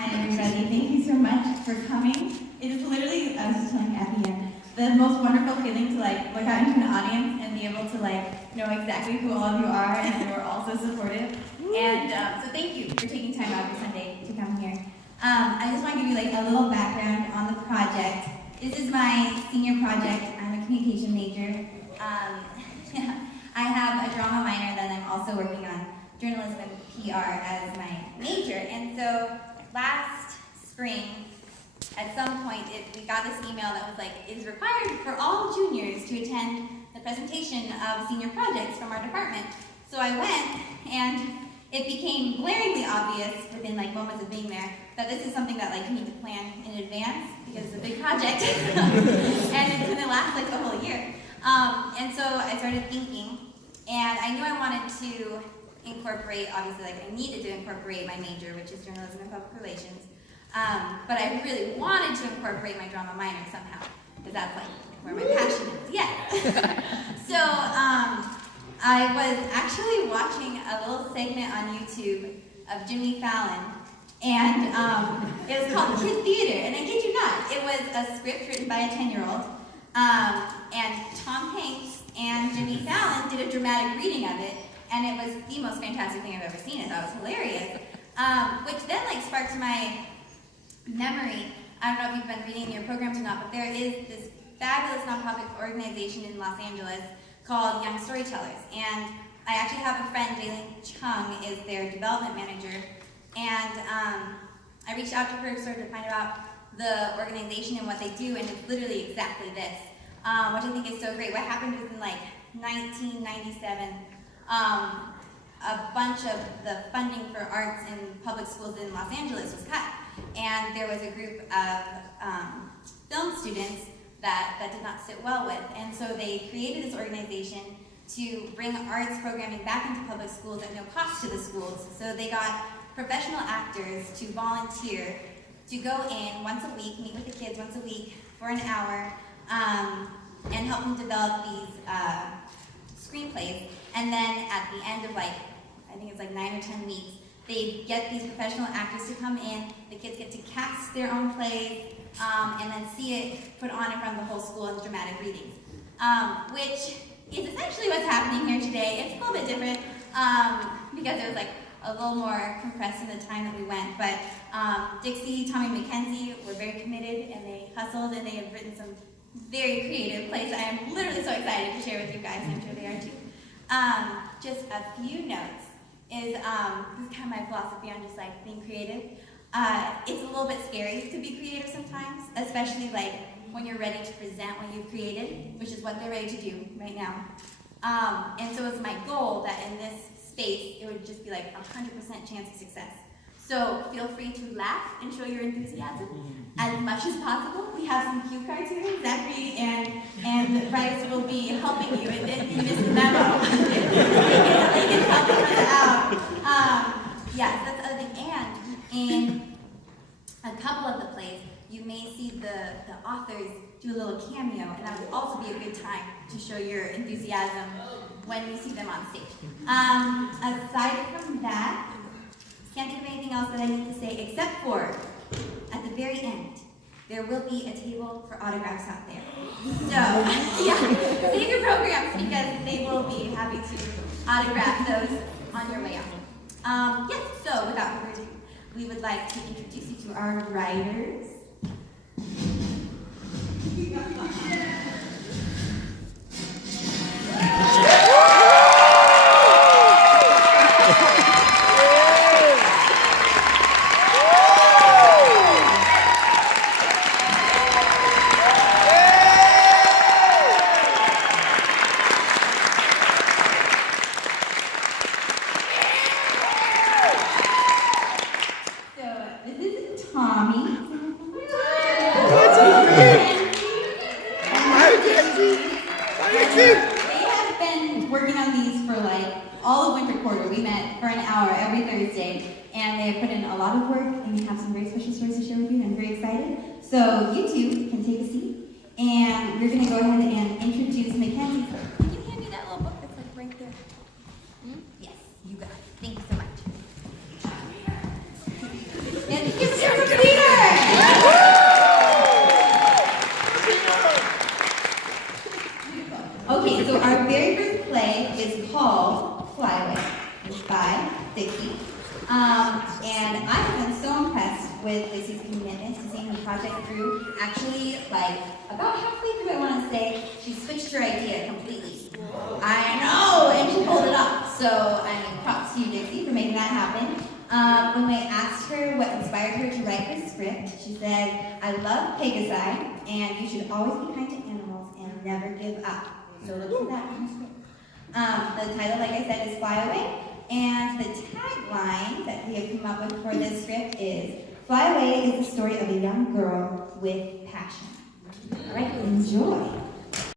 Hi everybody, thank you so much for coming. It is literally, I was just telling at the end, the most wonderful feeling to look out into an audience and be able to know exactly who all of you are and you're all so supportive. And so thank you for taking time out for Sunday to come here. I just want to give you a little background on the project. This is my senior project. I'm a communication major. I have a drama minor that I'm also working on journalism and PR as my major. And so last spring, at some point, we got this email that was it is required for all juniors to attend the presentation of senior projects from our department. So I went, and it became glaringly obvious within moments of being there that this is something that you need to plan in advance because it's a big project, and it's going to last a whole year. And so I started thinking, and I knew I wanted to incorporate, obviously, I needed to incorporate my major, which is journalism and public relations. But I really wanted to incorporate my drama minor somehow, because that's where my passion is. Yeah. So I was actually watching a little segment on YouTube of Jimmy Fallon, and it was called Kid Theater, and I kid you not, it was a script written by a 10-year-old, and Tom Hanks and Jimmy Fallon did a dramatic reading of it, and it was the most fantastic thing I've ever seen. I thought it was hilarious, which then sparked my memory. I don't know if you've been reading your programs or not, but there is this fabulous nonprofit organization in Los Angeles called Young Storytellers, and I actually have a friend, Jaylene Chung, is their development manager, and I reached out to her sort of to find out the organization and what they do, and it's literally exactly this, which I think is so great. What happened was in 1997, a bunch of the funding for arts in public schools in Los Angeles was cut, and there was a group of film students that did not sit well with, and so they created this organization to bring arts programming back into public schools at no cost to the schools. So they got professional actors to volunteer to go in once a week, meet with the kids once a week for an hour, and help them develop these screenplays. And then at the end of I think it's 9 or 10 weeks, they get these professional actors to come in, the kids get to cast their own plays, and then see it put on in front of the whole school in dramatic readings, which is essentially what's happening here today. It's a little bit different because it was a little more compressed in the time that we went, but Dixie, Tommy McKenzie were very committed, and they hustled, and they have written some very creative plays. I am literally so excited to share with you guys, I'm sure they are too. Just a few notes is, this is kind of my philosophy on just being creative. It's a little bit scary to be creative sometimes, especially when you're ready to present what you've created, which is what they're ready to do right now. And so it's my goal that in this space, it would just be 100% chance of success. So feel free to laugh and show your enthusiasm as much as possible. We have some cue cards here. Zachary and Bryce will be helping you. And you missed the memo. they can help you further out. Yes, that's the other thing. And in a couple of the plays, you may see the authors do a little cameo, and that would also be a good time to show your enthusiasm when you see them on stage. Aside from that, can't think of anything else that I need to say except for, at the very end, there will be a table for autographs out there. So, yeah, save your programs because they will be happy to autograph those on your way out. Yes, so without further ado, we would like to introduce you to our writers. They have been working on these for all of winter quarter. We met for an hour every Thursday, and they have put in a lot of work, and we have some very special stories to share with you, and I'm very excited. So you two can take a seat, and we're going to go ahead and introduce Mackenzie. Can you hand me that little book that's right there? Yes, you got it. Thank you so much. And And I have been so impressed with Lacey's commitment to seeing her project through. Actually, like, about halfway through, I want to say, she switched her idea completely. I know, and she pulled it off. So, I mean, props to you, Dixie, for making that happen. When we asked her what inspired her to write her script, she said, "I love Pegasi, and you should always be kind to animals and never give up." So look for that in her script. The title, like I said, is Fly Away, and the tagline that we have come up with for this script is, "Fly Away is the story of a young girl with passion." All right, enjoy.